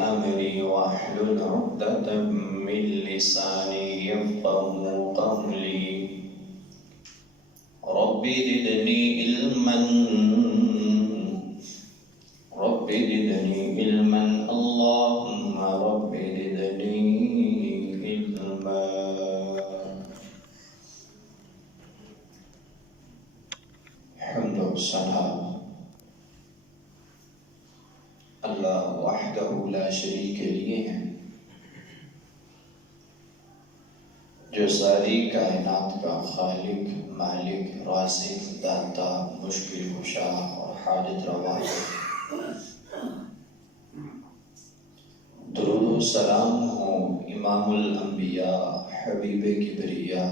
أمري واحلل عقدة من لساني يفقهوا قولي رب زدني علما اللهم رب زدني علما. حمد و ثنا اللہ وحدہ لا شریک لیے ہیں، جو ساری کائنات کا خالق، مالک، رازق، داتا، مشکل کشا اور حاجت روا ہے۔ درود و سلام ہو امام الانبیاء، حبیب کبریا،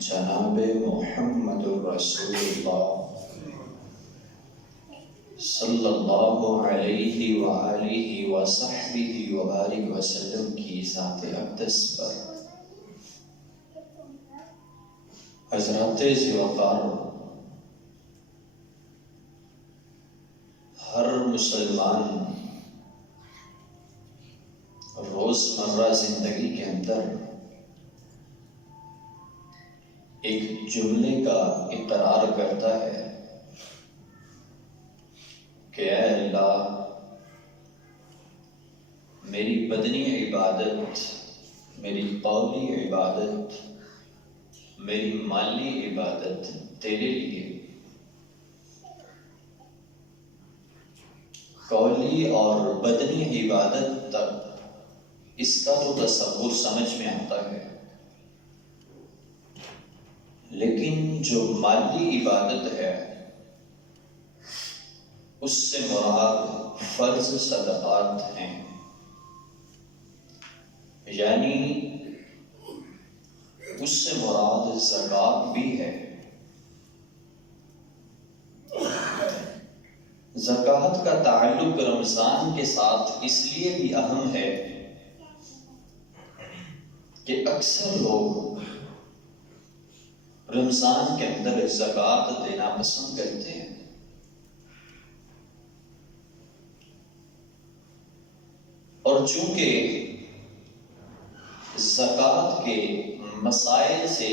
جناب محمد الرسول اللہ صلی اللہ علیہ وآلہ وصحبہ وبارک وسلم کی ذات اقدس پر۔ حضرات ذوالفقار، ہر مسلمان روزمرہ زندگی کے اندر ایک جملے کا اقرار کرتا ہے کہ اے اللہ، میری بدنی عبادت، میری قولی عبادت، میری مالی عبادت تیرے لیے۔ قولی اور بدنی عبادت تک اس کا تو تصور سمجھ میں آتا ہے، لیکن جو مالی عبادت ہے اس سے مراد فرض صدقات ہیں، یعنی اس سے مراد زکوٰۃ بھی ہے۔ زکوٰۃ کا تعلق رمضان کے ساتھ اس لیے بھی اہم ہے کہ اکثر لوگ رمضان کے اندر زکوٰۃ دینا پسند کرتے ہیں، اور چونکہ زکوٰۃ کے مسائل سے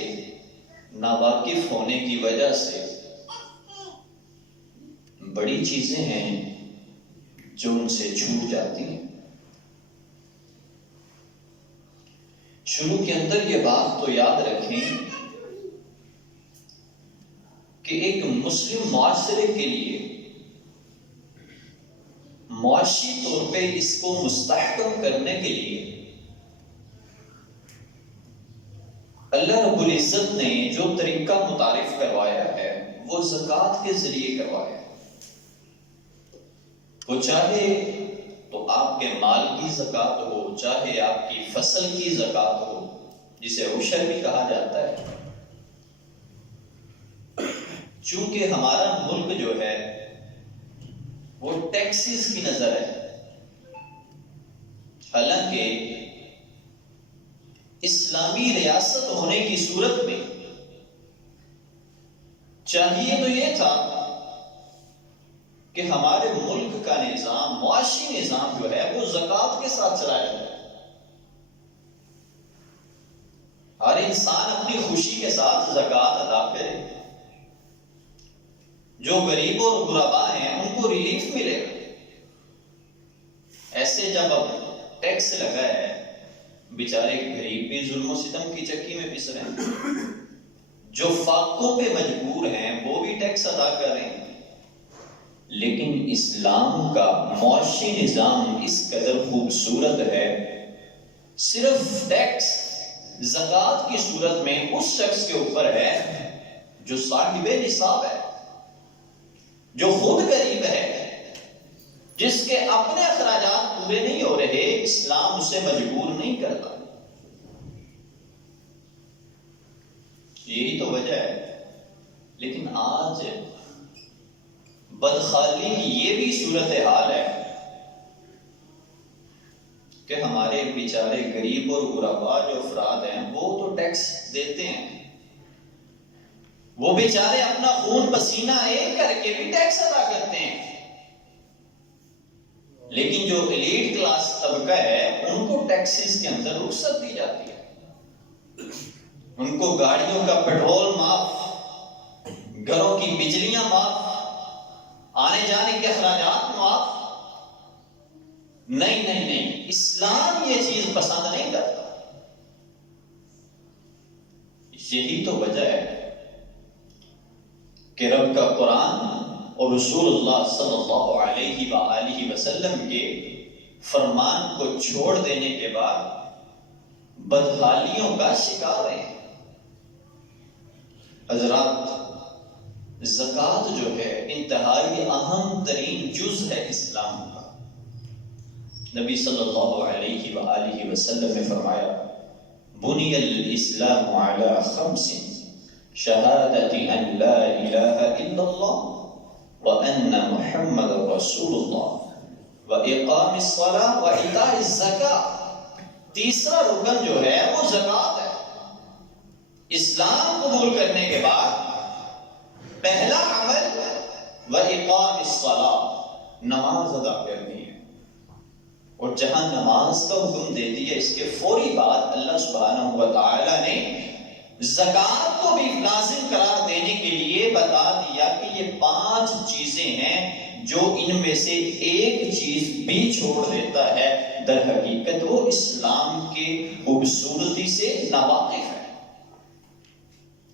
ناواقف ہونے کی وجہ سے بڑی چیزیں ہیں جو ان سے چھوٹ جاتی ہیں۔ شروع کے اندر یہ بات تو یاد رکھیں کہ ایک مسلم معاشرے کے لیے معاشی طور پہ اس کو مستحکم کرنے کے لیے اللہ رب العزت نے جو طریقہ متعارف کروایا ہے وہ زکوٰۃ کے ذریعے کروایا ہے۔ وہ چاہے تو آپ کے مال کی زکوٰۃ ہو، چاہے آپ کی فصل کی زکوٰۃ ہو، جسے عشر بھی کہا جاتا ہے۔ چونکہ ہمارا ملک جو ہے وہ ٹیکسز کی نظر ہے، حالانکہ اسلامی ریاست ہونے کی صورت میں چاہیے تو یہ تھا کہ ہمارے ملک کا نظام، معاشی نظام جو ہے وہ زکوٰۃ کے ساتھ چلایا جائے۔ ہر انسان اپنی خوشی کے ساتھ زکوٰۃ ادا کرے، جو غریب اور غربا ہیں ان کو ریلیف ملے گا۔ ایسے جب اب ٹیکس لگا ہے، بیچارے غریب بھی ظلم و ستم کی چکی میں پس رہے ہیں، جو فاقوں پہ مجبور ہیں وہ بھی ٹیکس ادا کر رہے ہیں، لیکن اسلام کا معاشی نظام اس قدر خوبصورت ہے، صرف ٹیکس زکوٰۃ کی صورت میں اس شخص کے اوپر ہے جو صاحب نصاب ہے، جو خود غریب ہے، جس کے اپنے اخراجات پورے نہیں ہو رہے، اسلام اسے مجبور نہیں کرتا۔ یہی تو وجہ ہے۔ لیکن آج بدخالی کی یہ بھی صورتحال ہے کہ ہمارے بیچارے غریب اور غربا جو افراد ہیں وہ تو ٹیکس دیتے ہیں، وہ بیچارے اپنا خون پسینہ ایک کر کے بھی ٹیکس ادا کرتے ہیں، لیکن جو ایلیٹ کلاس طبقہ ہے ان کو ٹیکسز کے اندر رخصت دی جاتی ہے، ان کو گاڑیوں کا پیٹرول معاف، گھروں کی بجلیاں معاف، آنے جانے کے اخراجات معاف۔ نہیں نہیں نہیں، اسلام یہ چیز پسند نہیں کرتا۔ یہی تو وجہ ہے کہ رب کا قرآن اور رسول اللہ صلی اللہ علیہ وآلہ وسلم کے فرمان کو چھوڑ دینے کے بعد بدحالیوں کا شکار ہیں۔ حضرات، زکوٰۃ جو ہے انتہائی اہم ترین جز ہے اسلام کا۔ نبی صلی اللہ علیہ وآلہ وسلم نے فرمایا، بنی الاسلام علی خمس، شہادت ان لا الہ الا اللہ وان محمد رسول اللہ واقام الصلاۃ وایتاء الزکاۃ۔ تیسرا رکن جو ہے وہ زکوٰۃ ہے۔ اسلام قبول کرنے کے بعد پہلا عمل واقام الصلاۃ، نماز ادا کرنی ہے۔ اور جہاں نماز کا حکم دے دیا، اس کے فوری بعد اللہ سبحانہ و تعالی نے زکوٰۃ کو بھی لازم قرار دینے کے لیے بتا دیا کہ یہ 5 چیزیں ہیں جو ان میں سے ایک چیز بھی چھوڑ دیتا ہے در حقیقت وہ اسلام کی خوبصورتی سے ناواقف ہے،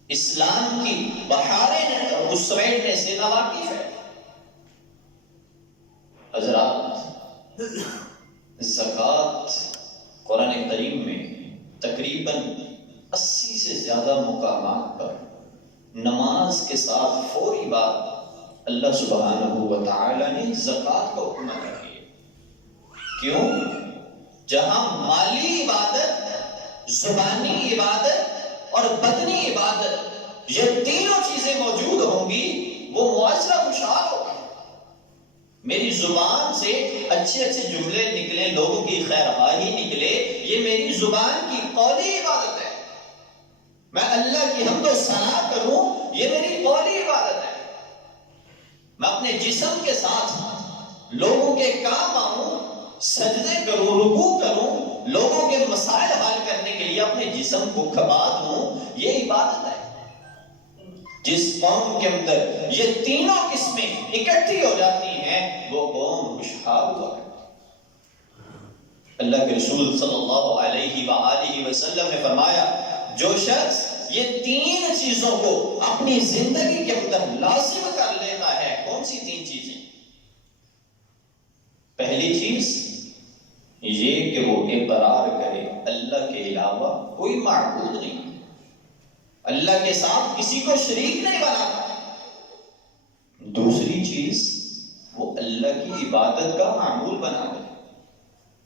اسلام کی بہاریں اسریٹنے سے ناواقف ہے۔ حضرات، زکوٰۃ قرآن کریم میں تقریباً 80 سے زیادہ مقامات پر نماز کے ساتھ فوری بعد اللہ سبحانہ و تعالی نے زکوٰۃ کا حکم ادا کیا۔ کیوں؟ جہاں مالی عبادت، زبانی عبادت اور بدنی عبادت یہ تینوں چیزیں موجود ہوں گی، وہ معاشرہ خوشحال ہوگا۔ میری زبان سے اچھے اچھے جملے نکلے، لوگوں کی خیر خواہی نکلے، یہ میری زبان کی قولی عبادت ہے۔ میں اللہ کی حمد و ثنا کروں، یہ میری قولی عبادت ہے۔ میں اپنے جسم کے ساتھ لوگوں کے کام آؤں، سجدے کروں، رکوع کروں، لوگوں کے مسائل حل کرنے کے لیے اپنے جسم کو کھپا دوں، یہ عبادت ہے۔ جس قوم کے اندر یہ تینوں قسمیں اکٹھی ہو جاتی ہیں وہ قوم خوشحال ہوا ہے۔ اللہ کے رسول صلی اللہ علیہ وآلہ وسلم نے فرمایا، جو شخص یہ 3 چیزوں کو اپنی زندگی کے اندر لازم کر لیتا ہے۔ کون سی 3 چیزیں؟ پہلی چیز یہ کہ وہ اقرار کرے اللہ کے علاوہ کوئی معبود نہیں، اللہ کے ساتھ کسی کو شریک نہیں بناتا۔ دوسری چیز وہ اللہ کی عبادت کا معمول بنا دے،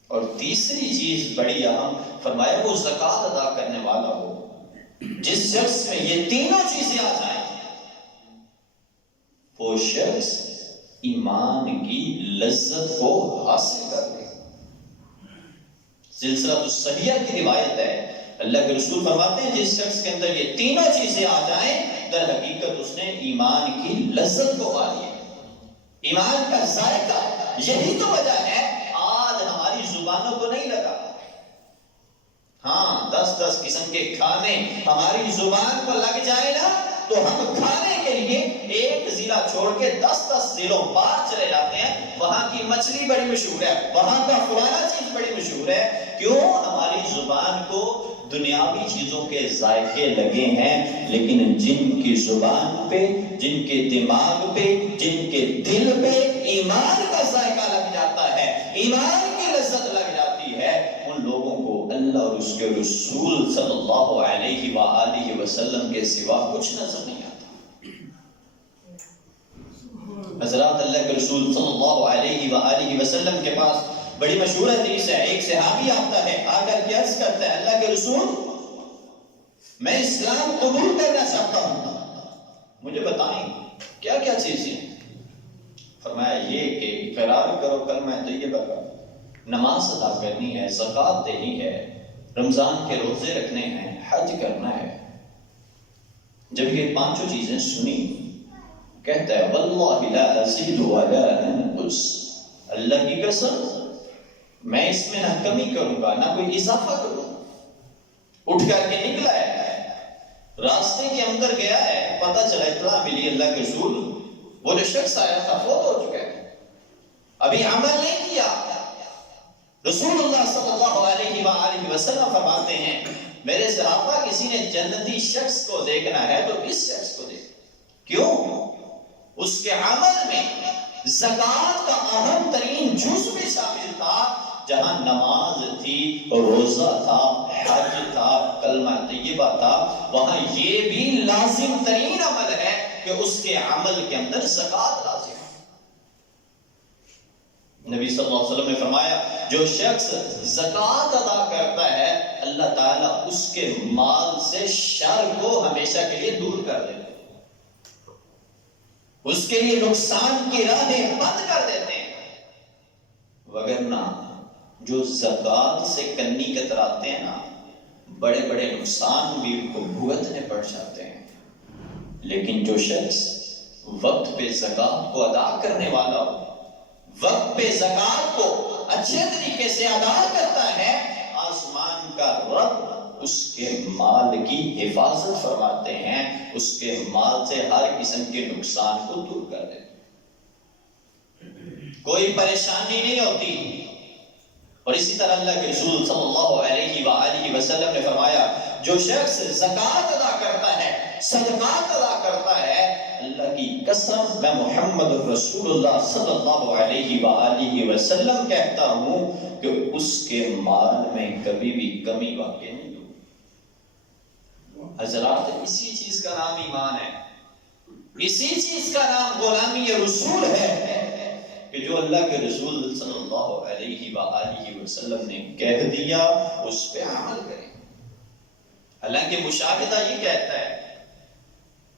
اور تیسری چیز بڑی اہم فرمایا وہ زکوٰۃ ادا کرنے والا ہو۔ جس شخص میں یہ تینوں چیزیں آ جائیں وہ شخص ایمان کی لذت کو حاصل کر لے۔ سلسلہ الصحیحہ کی روایت ہے، اللہ کے رسول فرماتے ہیں جس شخص کے اندر یہ تینوں چیزیں آ جائیں در حقیقت اس نے ایمان کی لذت کو پا لیا، ایمان کا ذائقہ۔ یہی تو وجہ ہے آج ہماری زبانوں کو نہیں لگا۔ ہاں، 10 قسم کے کھانے ہماری زبان کو لگ جائے نا تو ہم کھانے کے لیے ایک ضلع چھوڑ کے 10 ضلعوں باہر چلے جاتے ہیں۔ وہاں کی مچھلی بڑی مشہور ہے، وہاں کا فلانا چیز بڑی مشہور ہے۔ کیوں؟ ہماری زبان کو دنیاوی چیزوں کے ذائقے لگے ہیں، لیکن جن کی زبان پہ، جن کے دماغ پہ، جن کے دل پہ ایمان کا ذائقہ لگ جاتا ہے، ایمان کی لذت لگ جاتی ہے، ان لوگوں کو اللہ اور اس کے رسول صلی اللہ علیہ وآلہ وسلم کے سوا کچھ نظر نہیں آتا۔ حضرات، اللہ کے رسول صلی اللہ علیہ وآلہ وسلم کے پاس بڑی مشہور حدیث ہے، ایک صحابی آتا ہے، آ کر کے عرض کرتا ہے، اللہ کے رسول میں اسلام قبول کرنا چاہتا ہوں، مجھے بتائیں کیا کیا چیزیں؟ فرمایا یہ کہ اقرار کرو کلمہ طیبہ کا، نماز ادا کرنی ہے، زکوٰۃ دینی ہے، رمضان کے روزے رکھنے ہیں، حج کرنا ہے۔ جب یہ 5 چیزیں سنی، کہتا ہے واللہ لا ازید ولا انقص، اللہ کی قسم میں اس میں نہ کمی کروں گا نہ کوئی اضافہ کروں گا. اٹھ کر کے نکلا ہے، راستے کے اندر گیا ہے، پتہ چلا اطلاع ملی اللہ کے رسول وہ جو شخص آیا تھا فوت ہو چکا ہے، ابھی عمل نہیں کیا. رسول اللہ صلی اللہ علیہ وآلہ وسلم فرماتے ہیں میرے صحابہ کسی نے جنتی شخص کو دیکھنا ہے تو اس شخص کو دیکھ. کیوں؟ اس کے عمل میں زکوٰۃ کا اہم ترین جز بھی شامل تھا. جہاں نماز تھی، روزہ تھا، حج تھا، کلمہ طیبہ تھا، وہاں یہ بھی لازم ترین عمل ہے کہ اس کے عمل کے اندر زکوٰۃ لازم ہے. نبی صلی اللہ علیہ وسلم نے فرمایا جو شخص زکوٰۃ ادا کرتا ہے اللہ تعالیٰ اس کے مال سے شر کو ہمیشہ کے لیے دور کر دیتے ہیں، اس کے لیے نقصان کی راہیں بند کر دیتے ہیں. وگرنہ جو زکوٰۃ سے کنی کتراتے ہیں نا بڑے بڑے نقصان بھی ان کو بھگتنے پڑ جاتے ہیں. لیکن جو شخص وقت پہ زکوٰۃ کو ادا کرنے والا ہو، وقت پہ زکوٰۃ کو اچھے طریقے سے ادا کرتا ہے، آسمان کا رب اس کے مال کی حفاظت فرماتے ہیں، اس کے مال سے ہر قسم کے نقصان کو دور کر دیتے ہیں، کوئی پریشانی نہیں ہوتی. اور اسی طرح اللہ کے رسول صلی اللہ علیہ وآلہ وسلم نے فرمایا جو شخص زکوٰۃ ادا کرتا ہے، صدقات ادا کرتا ہے، اللہ کی قسم میں محمد رسول اللہ صلی اللہ علیہ وآلہ وسلم کہتا ہوں کہ اس کے مال میں کبھی بھی کمی واقع نہیں ہوگی. حضرات اسی چیز کا نام ایمان ہے، اسی چیز کا نام غلامی رسول ہے کہ جو اللہ کے رسول صلی اللہ علیہ وآلہ وسلم نے کہہ دیا اس پہ عمل کریں. حالانکہ مشاہدہ یہ کہتا ہے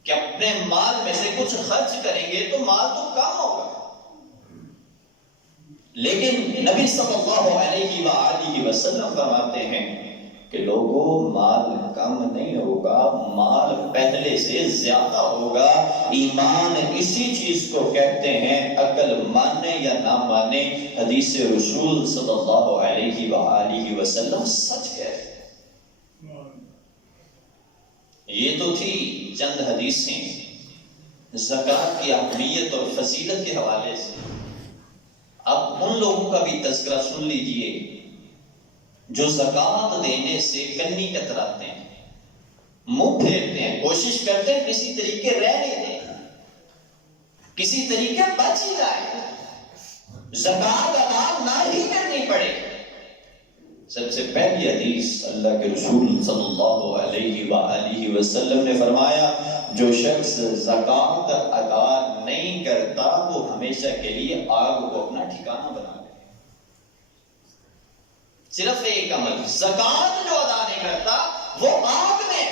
کہ اپنے مال میں سے کچھ خرچ کریں گے تو مال تو کم ہوگا، لیکن نبی صلی اللہ علیہ وآلہ وسلم فرماتے ہیں کہ لوگوں مال کم نہیں ہوگا، مال پہلے سے زیادہ ہوگا. ایمان اسی چیز کو کہتے ہیں، عقل مانے یا نہ مانے حدیث رسول صلی اللہ علیہ وآلہ وسلم سچ کہہ رہے ہیں. یہ تو تھی چند حدیثیں زکوٰۃ کی اہمیت اور فضیلت کے حوالے سے. اب ان لوگوں کا بھی تذکرہ سن لیجئے جو زکوٰۃ دینے سے کنی کتراتے ہیں، منہ پھیرتے ہیں، کوشش کرتے ہیں کسی طریقے رہ نہیں دیں، کسی طریقے بچ ہی جائے، زکوٰۃ ادا نہ ہی کرنی پڑے. سب سے پہلی حدیث اللہ کے رسول صلی اللہ علیہ وآلہ وسلم نے فرمایا جو شخص زکوٰۃ ادا نہیں کرتا وہ ہمیشہ کے لیے آگ کو اپنا ٹھکانہ بنا لے. صرف ایک عمل، زکوٰۃ جو ادا نہیں کرتا وہ آگ میں.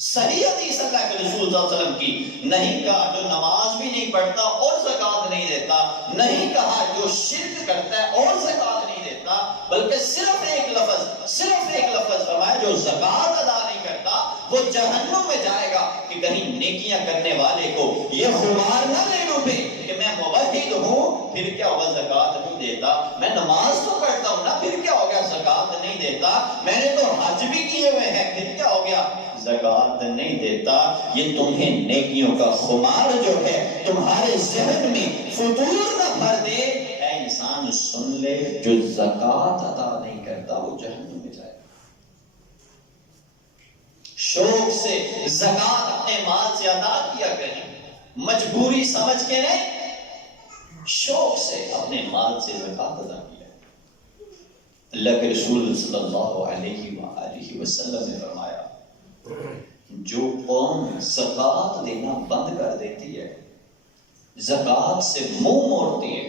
صحیح حدیث اللہ کے رسول صلی اللہ علیہ وسلم کی نہیں کہا جو نماز بھی نہیں پڑھتا اور زکوٰۃ نہیں دیتا، نہیں کہا جو شرک کرتا ہے اور زکوٰۃ نہیں دیتا، بلکہ صرف ایک لفظ فرمایا جو زکوٰۃ ادا نہیں کرتا وہ جہنم میں جائے گا. کہ کہیں نیکیاں کرنے والے کو یہ خمار نہ لے ڈوبے کہ میں موحد ہوں پھر کیا ہوگا زکوٰۃ نہیں دیتا، میں نماز تو پڑھتا ہوں نا پھر کیا ہو گیا زکوٰۃ نہیں دیتا، میں نے تو حج بھی کیے ہوئے ہیں پھر کیا ہو گیا زکوٰۃ نہیں دیتا. یہ تمہیں نیکیوں کا خمار جو ہے تمہارے ذہن میں فطور نہ بھر دے. اے انسان سن لے جو زکوٰۃ ادا نہیں کرتا وہ جہنم میں جائے. شوق سے زکوٰۃ اپنے مال سے ادا کیا کریں، مجبوری سمجھ کے نہیں، شوق سے اپنے مال سے زکوٰۃ ادا کیا. اللہ کے رسول صلی اللہ علیہ وآلہ وسلم نے فرمایا جو قوم زکوٰۃ دینا بند کر دیتی ہے، زکوٰۃ سے منہ موڑتی ہے،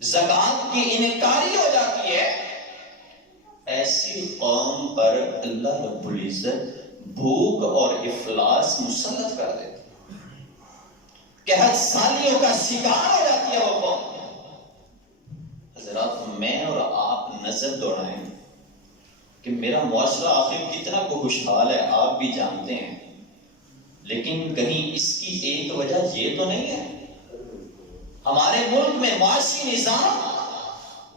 زکوٰۃ کی انکاری ہو جاتی ہے، ایسی قوم پر اللہ رب العزت بھوک اور افلاس مسلط کر دیتا ہے، قحط سالیوں کا شکار ہو جاتی ہے وہ قوم. حضرات میں اور آپ نظر دوڑائیں کہ میرا معاشرہ آخر کتنا کو خوشحال ہے آپ بھی جانتے ہیں، لیکن کہیں اس کی ایک وجہ یہ تو نہیں ہے ہمارے ملک میں معاشی نظام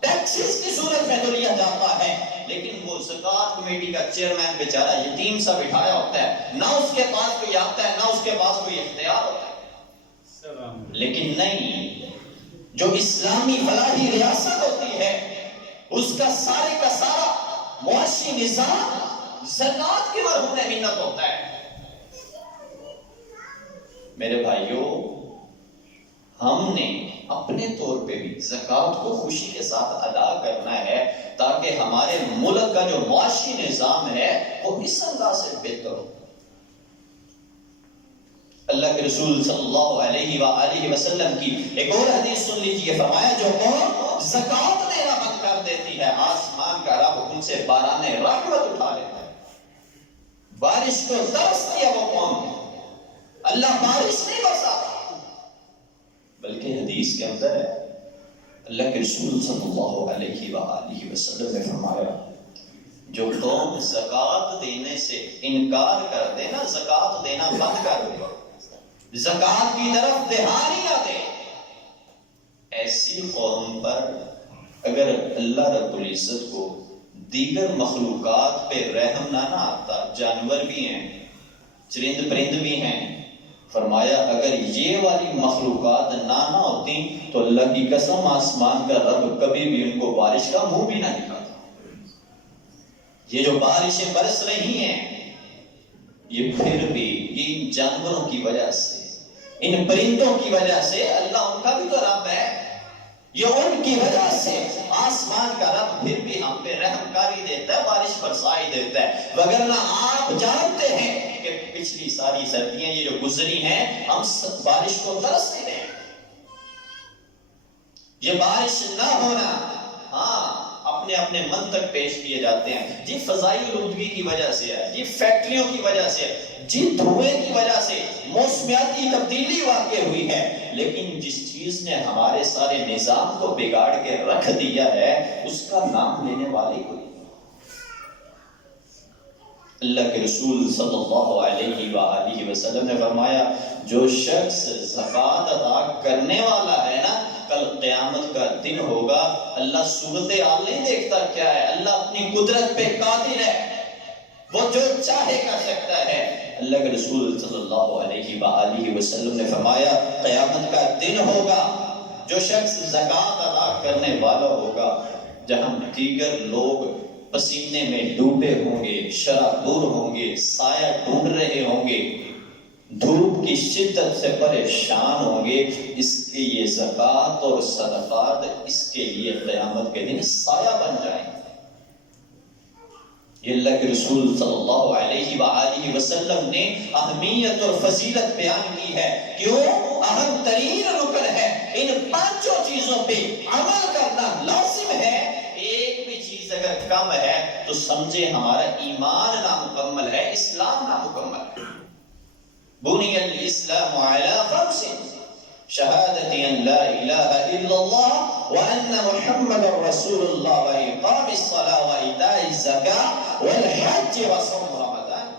ٹیکسز کی صورت میں تو لیا جاتا ہے، لیکن وہ زکوٰۃ کمیٹی کا چیئرمین بیچارہ یتیم سا بٹھایا ہوتا ہے، نہ اس کے پاس کوئی آتا ہے نہ اس کے پاس کوئی اختیار ہوتا ہے۔ لیکن نہیں، جو اسلامی فلاحی ریاست ہوتی ہے اس کا سارے کا سارا معاشی نظام زکوٰۃ کے مرہون منت ہوتا ہے۔ میرے بھائیوں، ہم نے اپنے طور پہ بھی زکوٰۃ کو خوشی کے ساتھ ادا کرنا ہے تاکہ ہمارے ملک کا جو معاشی نظام ہے وہ اس انداز سے بہتر ہو۔ اللہ کے رسول صلی اللہ علیہ وآلہ وسلم کی ایک اور حدیث سن لیجیے، فرمایا جو قوم زکوٰۃ دینا بند کر دیتی ہے آسمان کا رب ان سے باران رحمت اٹھا لیتا ہے۔ بارش کو ترس دیا وہ قوم، اللہ بارش نہیں برساتا، بلکہ حدیث کے اندر ہے اللہ کے رسول صلی اللہ علیہ وآلہ وسلم نے فرمایا جو قوم زکوٰۃ دینے سے انکار کر دے نا، زکوٰۃ دینا بند کر دے، زکوٰۃ کی طرف دھیان ہی نہ دے، ایسی قوم پر اگر اللہ رب العزت کو دیگر مخلوقات پہ رحم نہ آتا، جانور بھی ہیں، چرند پرند بھی ہیں، فرمایا اگر یہ والی مخلوقات نہ ہوتی تو اللہ کی قسم آسمان کا رب کبھی بھی ان کو بارش کا منہ بھی نہ دکھاتا۔ یہ جو بارشیں برس رہی ہیں یہ پھر بھی ان جانوروں کی وجہ سے، ان پرندوں کی وجہ سے، اللہ ان کا بھی تو رب ہے، یہ ان کی وجہ سے آسمان کا رب پھر بھی ہم پہ رحم کاری دیتا ہے، بارش برسائی دیتا ہے۔ وگرنہ آپ جانتے ہیں کہ پچھلی ساری سردیاں یہ جو گزری ہیں ہم بارش کو ترستے ہیں۔ یہ بارش نہ ہونا، ہاں اپنے اپنے منطق پیش کیے جاتے ہیں، جی فضائی آلودگی کی وجہ سے ہے، جی فیکٹریوں کی وجہ سے، جی دھوئے کی وجہ سے موسمیاتی تبدیلی واقع ہوئی ہے، لیکن جس چیز نے ہمارے سارے نظام کو بگاڑ کے رکھ دیا ہے اس کا نام لینے والے کوئی نہیں۔ اللہ کے رسول صلی اللہ علیہ وآلہ وسلم نے فرمایا جو شخص زکوٰۃ ادا کرنے والا ہے نا، کل قیامت کا دن ہوگا، اللہ صورتحال نہیں دیکھتا کیا ہے، اللہ اپنی قدرت پہ قادر ہے، وہ جو چاہے کر سکتا ہے۔ اللہ کے رسول صلی اللہ علیہ وآلہ وسلم نے فرمایا قیامت کا دن ہوگا، جو شخص زکوٰۃ ادا کرنے والا ہوگا، جہاں دیگر لوگ پسینے میں ڈوبے ہوں گے، شرابور ہوں گے، سایہ ڈھونڈ رہے ہوں گے، دھوپ کی شدت سے پریشان ہوں گے، اس کے یہ زکوٰۃ اور صدقات اس کے لیے قیامت کے دن سایہ بن جائیں گے۔ یہ اللہ کے رسول صلی اللہ علیہ وآلہ وسلم نے اہمیت اور فضیلت بیان کی ہے، کیوں؟ اہم ترین رکن ہے، ان پانچوں چیزوں پہ عمل کرنا لازم ہے۔ ایک بھی چیز اگر کم ہے تو سمجھے ہمارا ایمان نامکمل ہے، اسلام نامکمل ہے۔ بنی الاسلام علی خمس، شہادت ان لا الہ الا اللہ وان محمد رسول اللہ واقام الصلاۃ وایتاء الزکاۃ والحج وصوم رمضان۔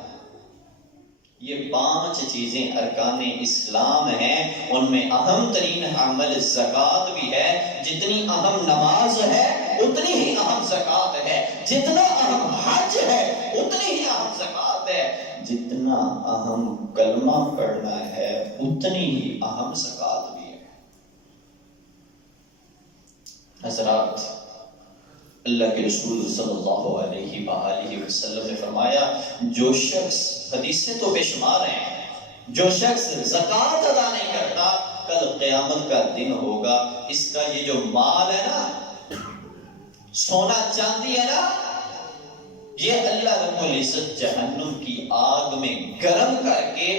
یہ پانچ چیزیں ارکان اسلام ہیں، ان میں اہم ترین عمل زکوٰۃ بھی ہے۔ جتنی اہم نماز ہے اتنی ہی اہم زکوٰۃ ہے، جتنا اہم حج ہے اتنی ہی اہم زکوٰۃ ہے، جتنا اہم کلمہ پڑھنا ہے اتنی ہی اہم زکوٰۃ بھی ہے۔ حضرات، اللہ کے رسول صلی اللہ علیہ وآلہ وسلم نے فرمایا جو شخص، حدیثیں تو بے شمار ہیں، جو شخص زکوٰۃ ادا نہیں کرتا کل قیامت کا دن ہوگا، اس کا یہ جو مال ہے نا، سونا چاندی ہے نا، یہ اللہ رب العزت جہنم کی آگ میں گرم کر کے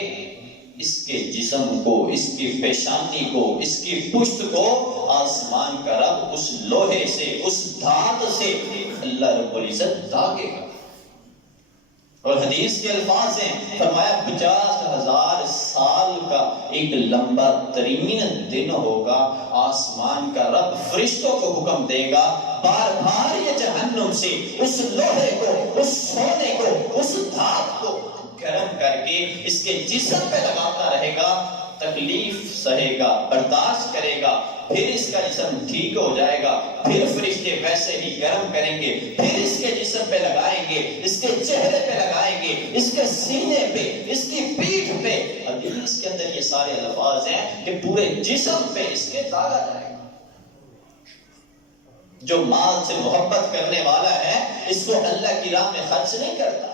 اس کے جسم کو، اس کی پیشانی کو، اس کی پشت کو آسمان کا رب اس لوہے سے، اس دھات سے اللہ رب العزت داغے گا۔ اور حدیث کے الفاظ ہیں، فرمایا 50,000 سال کا ایک لمبا ترین دن ہوگا، آسمان کا رب فرشتوں کو حکم دے گا بار بار یہ جہنم سے اس لوہے کو، اس سونے کو، اس دھات کو گرم کر کے اس کے جسم پہ لگاتا رہے گا، تکلیف سہے گا، برداشت کرے گا، پھر اس کا جسم ٹھیک ہو جائے گا، پھر فرشتے ویسے ہی گرم کریں گے، پھر اس کے جسم پہ لگائیں گے، اس کے چہرے پہ لگائیں گے، اس کے سینے پہ، اس کی پیٹھ پہ۔ حدیث کے اندر یہ سارے الفاظ ہیں کہ پورے جسم پہ اس کے داغا جائے گا۔ جو مال سے محبت کرنے والا ہے اس کو اللہ کی راہ میں خرچ نہیں کرتا۔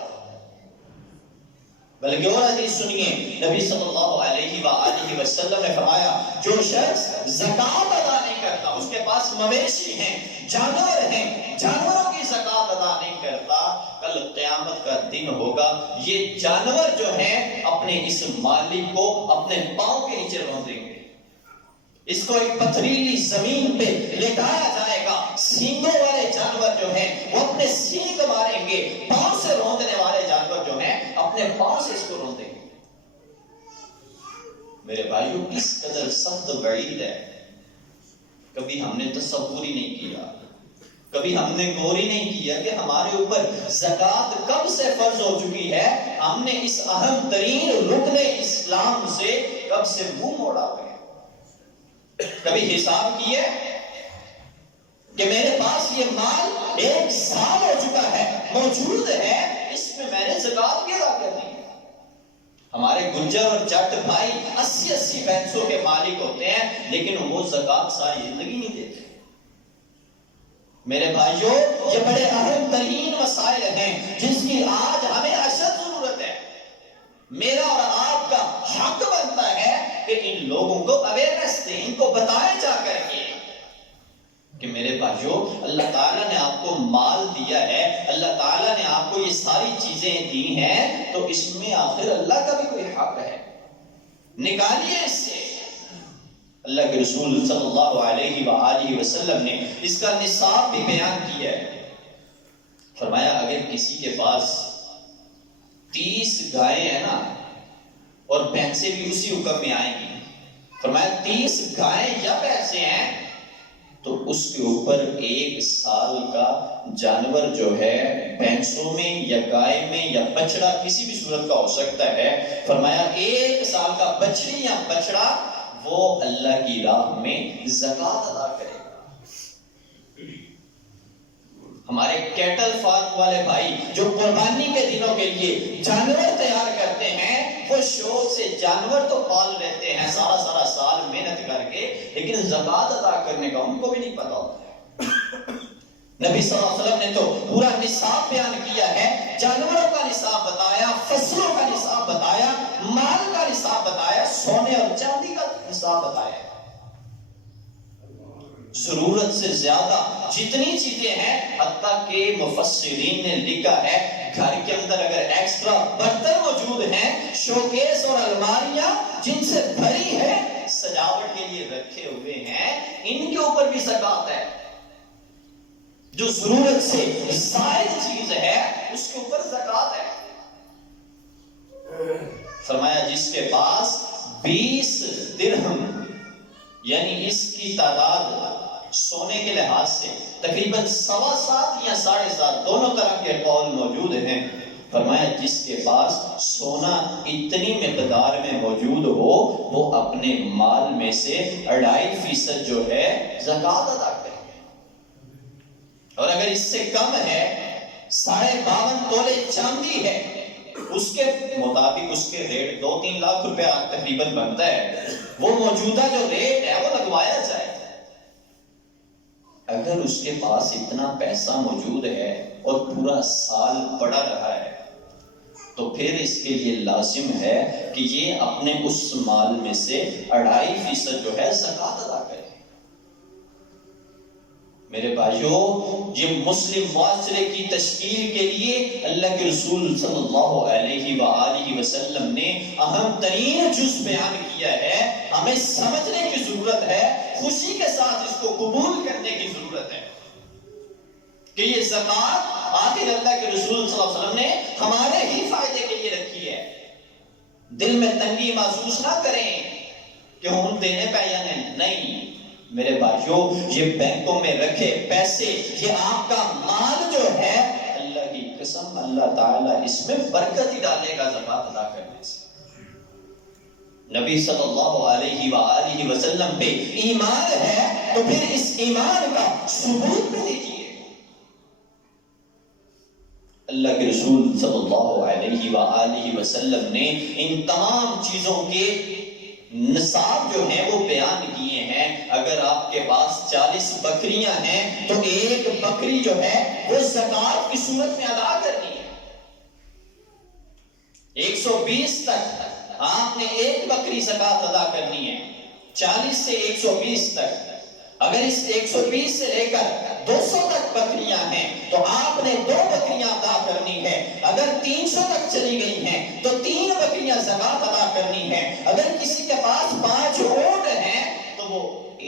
بلکہ اور حدیث سنیے، نبی صلی اللہ علیہ وآلہ وسلم نے فرمایا جو شخص زکوٰۃ ادا نہیں کرتا، اس کے پاس مویشی ہیں، جانور ہیں، جانوروں کی زکوٰۃ ادا نہیں کرتا، کل قیامت کا دن ہوگا یہ جانور جو ہیں اپنے اس مالک کو اپنے پاؤں کے نیچے رون دیں گے۔ اس کو ایک پتھریلی زمین پہ لٹایا جائے گا، سینگوں والے جانور جو ہیں وہ اپنے سینگ ماریں گے، پاؤں سے روندنے والے جانور جو ہیں اپنے پاؤں سے اس کو روندیں گے۔ میرے بھائیوں کس قدر سخت وعید ہے، کبھی ہم نے تصور ہی نہیں کیا، کبھی ہم نے غور ہی نہیں کیا کہ ہمارے اوپر زکوٰۃ کب سے فرض ہو چکی ہے، ہم نے اس اہم ترین رکن اسلام سے کب سے منہ موڑا ہوا ہے۔ کبھی حساب کیے کہ میرے پاس یہ مال 1 سال ہو چکا ہے، موجود ہے، اس میں میں نے زکوٰۃ بھی ادا کرنی ہے۔ ہمارے گجر اور جٹ بھائی 80 بھینسوں کے مالک ہوتے ہیں لیکن وہ زکوٰۃ ساری زندگی نہیں دیتے۔ میرے بھائیوں یہ بڑے اہم ترین مسائل ہیں جس کی آج ہمیں اشد ضرورت ہے۔ میرا اور آپ کا حق بنتا ہے کہ ان لوگوں کو اویئرنیس دیں، ان کو بتائیں جا کر کے کہ میرے بھائیوں اللہ تعالیٰ نے آپ کو مال دیا ہے، اللہ تعالیٰ نے آپ کو یہ ساری چیزیں دی ہیں، تو اس میں آخر اللہ کا بھی کوئی حق ہے، نکالیے اس سے۔ اللہ کے رسول صلی اللہ علیہ وآلہ وسلم نے اس کا نصاب بھی بیان کیا ہے۔ فرمایا اگر کسی کے پاس 30 گائیں ہیں نا، اور بھینسیں بھی اسی حکم میں آئیں گی، فرمایا 30 گائیں یا بھینسیں ہیں تو اس کے اوپر 1 سال کا جانور جو ہے بھینسوں میں یا گائے میں یا بچڑا کسی بھی صورت کا ہو سکتا ہے، فرمایا 1 سال کا بچڑی یا بچڑا وہ اللہ کی راہ میں زکوٰۃ ادا کرے گا۔ ہمارے کیٹل فارم والے بھائی جو قربانی کے دنوں کے لیے جانور تیار کرتے ہیں، وہ شوق سے جانور تو پال لیتے ہیں سارا سال محنت کر کے، لیکن زکوٰۃ ادا کرنے کا ان کو بھی نہیں پتا ہوتا ہے۔ نبی صلی اللہ علیہ وسلم نے تو پورا نصاب بیان کیا ہے، جانوروں کا نصاب بتایا، فصلوں کا نصاب بتایا، مال کا نصاب بتایا، سونے اور چاندی کا نصاب بتایا۔ ضرورت سے زیادہ جتنی چیزیں ہیں، حتیٰ کہ مفسرین نے لکھا ہے گھر کے اندر اگر ایکسٹرا برتن موجود ہیں، شوکیس اور الماریاں جن سے بھری ہے، سجاوٹ کے لیے رکھے ہوئے ہیں، ان کے اوپر بھی زکوٰۃ ہے۔ جو ضرورت سے زائد چیز ہے اس کے اوپر زکوٰۃ ہے۔ فرمایا جس کے پاس 20 درہم یعنی اس کی تعداد سونے کے لحاظ سے تقریباً 7.25 یا 7.5 دونوں طرح کے قول موجود ہیں، فرمایا جس کے پاس سونا اتنی مقدار میں موجود ہو وہ اپنے مال میں سے 2.5% جو ہے زکوٰۃ ادا کرے، اور اگر اس سے کم ہے 52.5 تولے چاندی ہے، اس کے مطابق اس کے ریٹ 2-3 لاکھ روپے تقریباً بنتا ہے، وہ موجودہ جو ریٹ ہے وہ لگوایا جائے۔ اگر اس کے پاس اتنا پیسہ موجود ہے اور پورا سال پڑا رہا ہے تو پھر اس کے لیے لازم ہے کہ یہ اپنے اس مال میں سے 2.5% جو ہے زکوٰۃ ادا کرے۔ میرے بھائیوں یہ مسلم معاشرے کی تشکیل کے لیے اللہ کے رسول صلی اللہ علیہ وآلہ وسلم نے اہم ترین جز بیان کیا ہے، ہمیں سمجھنے کی ضرورت ہے، خوشی کے ساتھ اس کو قبول کرنے کی ضرورت ہے کہ یہ زکوٰۃ آخر اللہ کے رسول صلی اللہ علیہ وسلم نے ہمارے ہی فائدے کے لیے رکھی ہے۔ دل میں تنگی محسوس نہ کریں کہ ہم دینے پہ یا نہیں، میرے بھائیوں یہ بینکوں میں رکھے پیسے، یہ آپ کا مال جو ہے، اللہ کی قسم اللہ تعالیٰ اس میں برکت ہی ڈالے گا زکوٰۃ ادا کرنے سے۔ نبی صلی اللہ علیہ وآلہ وسلم پہ ایمان ہے تو پھر اس ایمان کا ثبوت بھی دیجیے۔ اللہ کے رسول صلی اللہ علیہ وآلہ وسلم نے ان تمام چیزوں کے نصاب جو ہیں وہ بیان کیے ہیں۔ اگر آپ کے پاس 40 بکریاں ہیں تو ایک بکری جو ہے وہ زکوٰۃ کی صورت میں ادا کرنی ہے۔ 120 تک آپ نے ایک بکری زکوٰۃ ادا کرنی ہے، 40 سے 120 تک۔ اگر اس 120 سے لے کر 200 تک بکریاں ہیں تو آپ نے 2 بکریاں ادا کرنی ہے۔ اگر 300 تک چلی گئی ہیں تو 3 بکریاں زکوٰۃ ادا کرنی ہے۔ اگر کسی کے پاس 5 اونٹ ہیں تو وہ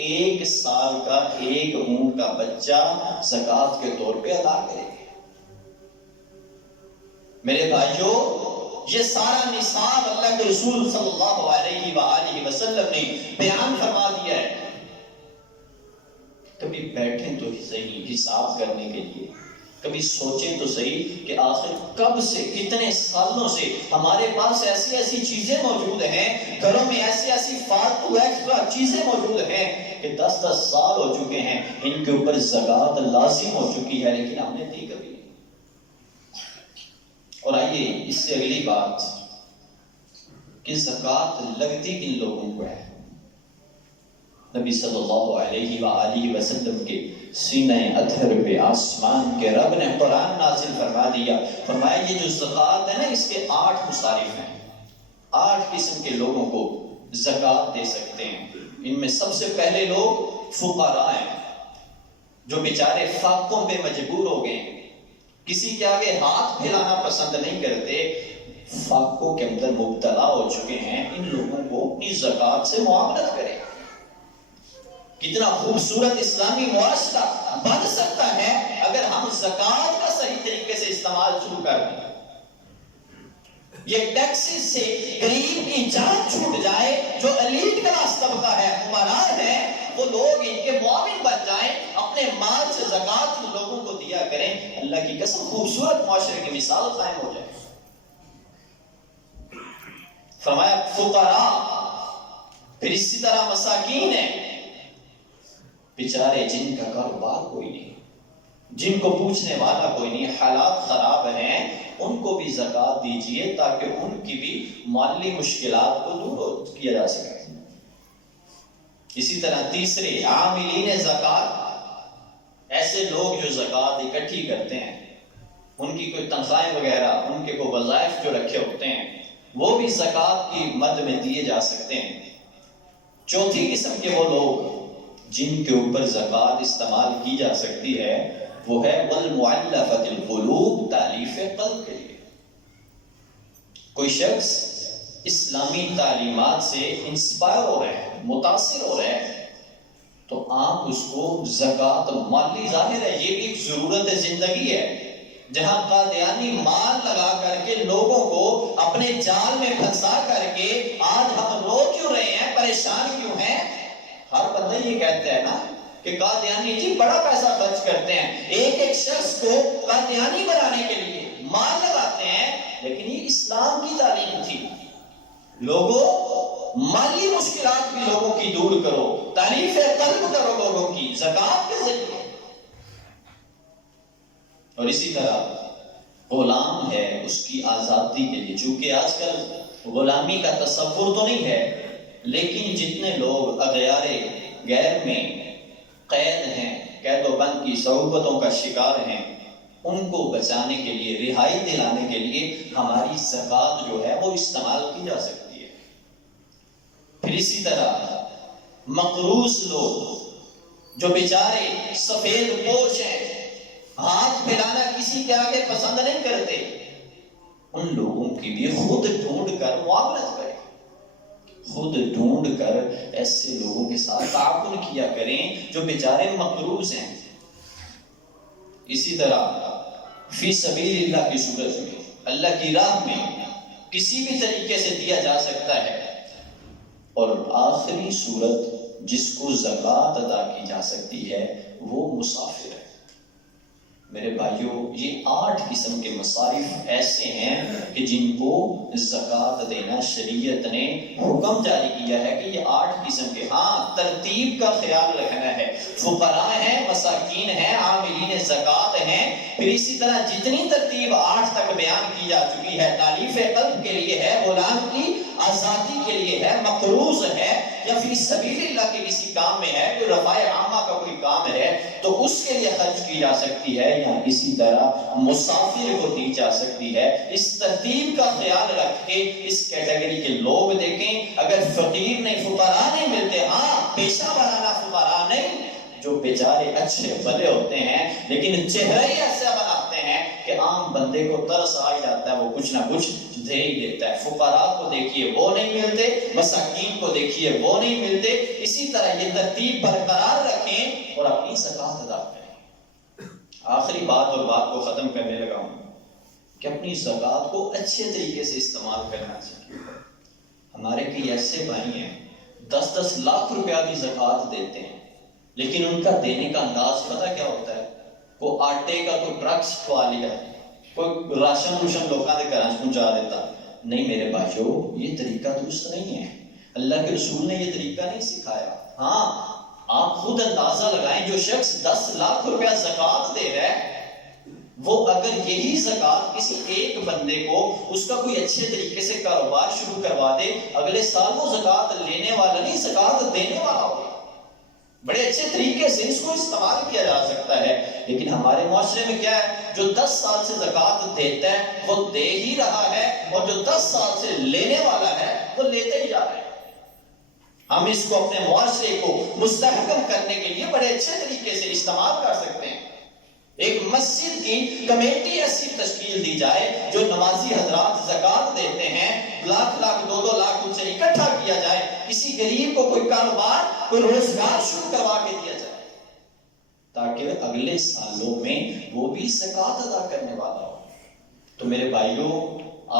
1 سال کا 1 اونٹ کا بچہ زکوٰۃ کے طور پہ ادا کرے گا۔ میرے بھائیوں، یہ سارا نصاب اللہ کے رسول صلی اللہ علیہ وآلہ وسلم نے بیان فرما دیا ہے۔ کبھی بیٹھیں تو صحیح حساب کرنے کے لیے، کبھی سوچیں تو صحیح کہ آخر کب سے کتنے سالوں سے ہمارے پاس ایسی ایسی چیزیں موجود ہیں، گھروں میں ایسی ایسی فالتو ایکسٹرا چیزیں موجود ہیں کہ 10 سال ہو چکے ہیں، ان کے اوپر زکوٰۃ لازم ہو چکی ہے لیکن ہم نے دی کبھی نہیں۔ اور آئیے اس سے اگلی بات کہ زکوٰۃ لگتی کن لوگوں کو ہے۔ نبی صلی اللہ علیہ وآلہ وسلم کے سینہ اطہر پہ آسمان کے رب نے قرآن نازل فرما دیا، فرمایا یہ جو زکوٰۃ ہے نا اس کے 8 مصارف ہیں، 8 قسم کے لوگوں کو زکوٰۃ دے سکتے ہیں۔ ان میں سب سے پہلے لوگ فقراء ہیں، جو بیچارے فاقوں پہ مجبور ہو گئے ہیں، کسی کے آگے ہاتھ پھیلانا پسند نہیں کرتے، فاقوں کے اندر مبتلا ہو چکے ہیں، ان لوگوں کو اپنی زکوٰۃ سے معاملت کریں۔ کتنا خوبصورت اسلامی معاشرہ بن سکتا ہے اگر ہم زکوٰۃ کا صحیح طریقے سے استعمال شروع کر دیں۔ یہ ٹیکسز سے غریب کی جان چھوٹ جائے، جو ایلیٹ کلاس طبقہ ہے، عمراء ہے، وہ لوگ ان کے معاون بن جائیں، اپنے مال سے زکوٰۃ ان لوگوں کو دیا کریں، اللہ کی قسم خوبصورت معاشرے کی مثال قائم ہو جائے۔ فرمایا فقراء، پھر اسی طرح مساکین ہیں، بیچارے جن کا کاروبار کوئی نہیں، جن کو پوچھنے والا کوئی نہیں، حالات خراب ہیں، ان کو بھی زکوٰۃ دیجیے تاکہ ان کی بھی مالی مشکلات کو دور کیا جا سکے۔ اسی طرح تیسرے عاملین زکوٰۃ، ایسے لوگ جو زکوٰۃ اکٹھی کرتے ہیں، ان کی کوئی تنخواہیں وغیرہ، ان کے کوئی وظائف جو رکھے ہوتے ہیں، وہ بھی زکوٰۃ کی مد میں دیے جا سکتے ہیں۔ چوتھی قسم کے وہ لوگ جن کے اوپر زکوٰۃ استعمال کی جا سکتی ہے وہ ہے والمعلفۃ القلوب، تالیف قلب کے لیے۔ کوئی شخص اسلامی تعلیمات سے انسپائر ہو رہے ہیں، متاثر ہو رہے ہیں، تو آپ اس کو زکوٰۃ، مالی ظاہر ہے یہ بھی ایک ضرورت زندگی ہے، جہاں قادیانی مال لگا کر کے لوگوں کو اپنے جال میں پھنسا کر کے آج ہم رو کیوں رہے ہیں، پریشان کیوں ہیں۔ ہر بندہ یہ کہتا ہے نا کہ قادیانی جی بڑا پیسہ خرچ کرتے ہیں، ایک ایک شخص کو قادیانی بنانے کے لیے مال لگاتے ہیں، لیکن یہ اسلام کی تعلیم تھی۔ لوگوں، مالی مشکلات بھی لوگوں کی دور کرو، تالیف قلب کرو لوگوں کی زکوٰۃ کے ذریعے۔ اور اسی طرح غلام ہے، اس کی آزادی کے لیے، چونکہ آج کل غلامی کا تصور تو نہیں ہے، لیکن جتنے لوگ اغیار غیر میں قید ہیں، قید و بند کی صعوبتوں کا شکار ہیں، ان کو بچانے کے لیے، رہائی دلانے کے لیے ہماری زکوٰۃ جو ہے وہ استعمال کی جا سکتی ہے۔ پھر اسی طرح مقروض لوگ جو بیچارے سفید پوش ہیں، ہاتھ پھیلانا کسی کے آگے پسند نہیں کرتے، ان لوگوں کی بھی خود ڈھونڈ کر معاونت کریں، خود ڈھونڈ کر ایسے لوگوں کے ساتھ تعاون کیا کریں جو بیچارے مقروض ہیں۔ اسی طرح فی سبیل اللہ کی صورت میں، اللہ کی راہ میں کسی بھی طریقے سے دیا جا سکتا ہے۔ اور آخری صورت جس کو زکوٰۃ ادا کی جا سکتی ہے وہ مسافر ہے۔ میرے بھائیوں یہ 8 قسم کے مصارف ایسے ہیں کہ جن کو زکوٰۃ دینا شریعت نے حکم جاری کیا ہے کہ یہ 8 قسم کے، ہاں ترتیب کا خیال رکھنا ہے۔ فقراء ہیں، مساکین ہیں، عاملین زکوٰۃ ہیں، پھر اسی طرح جتنی ترتیب 8 تک بیان کی جا چکی ہے، تالیف قلب کے لیے ہے، غلام کی آزادی کے لیے ہے، مقروض ہے، یا فی سبیل اللہ کے کسی کام میں ہے، کوئی رفع عامہ کا کوئی کام ہے تو اس کے لیے خرچ کی جا سکتی ہے، یا اسی طرح مسافر کو دی جا سکتی ہے۔ اس ترتیب کا خیال رکھ کے اس کیٹیگری کے لوگ دیکھیں، اگر فقیر نہیں، فقراء نہیں ملتے، ہاں پیشہ ورانہ فقراء نہیں، جو بیچارے اچھے بھلے ہوتے ہیں لیکن چہرہ ہی ایسا بناتے ہیں کہ عام بندے کو ترس آ جاتا ہے، وہ کچھ نہ کچھ دے ہی دیتا ہے۔ فقراء کو دیکھیے وہ نہیں ملتے، مساکین کو دیکھیے وہ نہیں ملتے۔ اسی طرح یہ ترتیب برقرار رکھیں اور اپنی زکوٰۃ ادا کریں۔ آخری بات اور بات کو ختم کرنے لگا ہوں کہ اپنی زکوٰۃ کو اچھے طریقے سے استعمال کرنا چاہیے۔ ہمارے کئی ایسے بھائی ہیں 10-10 لاکھ روپیہ کی زکوٰۃ دیتے ہیں، لیکن ان کا دینے کا انداز پتہ کیا ہوتا ہے؟ وہ آٹے کا کوئی ٹرکس کھوا لیا، کوئی راشن لوگوں کے گھر پہنچا دیتا۔ نہیں میرے بھائیو، یہ طریقہ درست نہیں ہے، اللہ کے رسول نے یہ طریقہ نہیں سکھایا۔ ہاں آپ خود اندازہ لگائیں، جو شخص 10 لاکھ روپیہ زکوٰۃ دے رہا ہے، وہ اگر یہی زکوٰۃ کسی ایک بندے کو اس کا کوئی اچھے طریقے سے کاروبار شروع کروا دے، اگلے سال وہ زکوٰۃ لینے والا نہیں، زکوٰۃ دینے والا ہوگا۔ بڑے اچھے طریقے سے اس کو استعمال کیا جا سکتا ہے، لیکن ہمارے معاشرے میں کیا ہے؟ جو 10 سال سے زکوٰۃ دیتا ہے وہ دے ہی رہا ہے، اور جو 10 سال سے لینے والا ہے وہ لیتے ہی جا رہا ہے۔ ہم اس کو اپنے معاشرے کو مستحکم کرنے کے لیے بڑے اچھے طریقے سے استعمال کر سکتے ہیں۔ ایک مسجد کی کمیٹی ایسی تشکیل دی جائے جو نمازی حضرات زکوٰۃ دیتے ہیں، لاکھ 2-2 لاکھ ان سے اکٹھا کیا جائے، کسی غریب کو کوئی کاروبار، کوئی روزگار شروع کروا کے دیا جائے، تاکہ اگلے سالوں میں وہ بھی زکوٰۃ ادا کرنے والا ہو۔ تو میرے بھائیوں،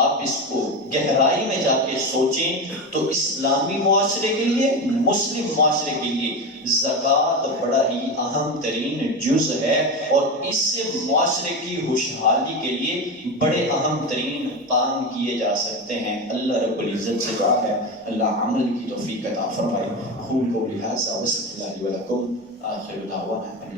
آپ اس کو گہرائی میں جا کے سوچیں تو اسلامی معاشرے کے لیے، مسلم معاشرے کے لیے زکوٰۃ بڑا ہی اہم ترین جز ہے، اور اس سے معاشرے کی خوشحالی کے لیے بڑے اہم ترین کام کیے جا سکتے ہیں۔ اللہ رب العزت سے دعا ہے اللہ عمل کی توفیق عطا فرمائے۔ اقول قولی ھذا واستغفر اللہ لی ولکم، آخر دعوانا